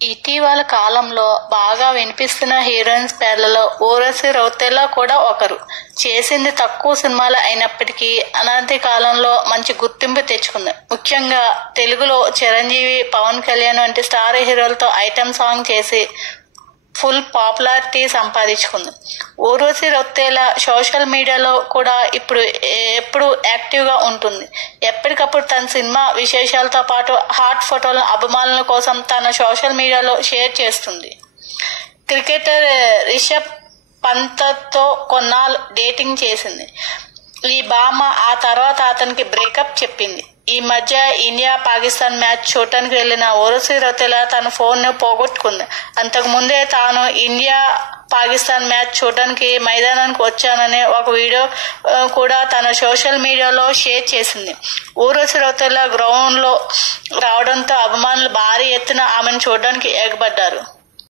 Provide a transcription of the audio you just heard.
ఇటీవల కాలంలో బాగా వినిపిస్తున్న హీరోయిన్స్ పేర్లలో ఊర్వశి రౌతేలా కూడా ఒకరు. చేసింది తక్కువ సినిమాలు అయినప్పటికీ అనాది కాలంలో మంచి గుర్తింపు తెచ్చుకుంది. ముఖ్యంగా తెలుగులో చిరంజీవి, పవన్ కళ్యాణ్ వంటి స్టార్ హీరోలతో ఐటెం సాంగ్ చేసి ఫుల్ పాపులారిటీ సంపాదించుకుంది. ఊర్వశి రౌతేలా సోషల్ మీడియాలో కూడా ఎప్పుడు యాక్టివ్గా ఉంటుంది. ఎప్పటికప్పుడు తన సినిమా విశేషాలతో పాటు హాట్ ఫోటోలను అభిమానుల కోసం తన సోషల్ మీడియాలో షేర్ చేస్తుంది. క్రికెటర్ రిషబ్ పంత్తో కొన్నాళ్ళు డేటింగ్ చేసింది ఈ భామ. ఆ తర్వాత అతనికి బ్రేకప్ చెప్పింది. ఈ మధ్య ఇండియా పాకిస్తాన్ మ్యాచ్ చూడటానికి వెళ్లిన ఊర్వశి రౌతేలా తన ఫోన్ ను పోగొట్టుకుంది. అంతకు ముందే తాను ఇండియా పాకిస్తాన్ మ్యాచ్ చూడటానికి మైదానానికి వచ్చాననే ఒక వీడియో కూడా తన సోషల్ మీడియాలో షేర్ చేసింది. ఊర్వశి రౌతేలా గ్రౌండ్ లో రావడంతో అభిమానులు భారీ ఎత్తున ఆమెను చూడడానికి ఎగబడ్డారు.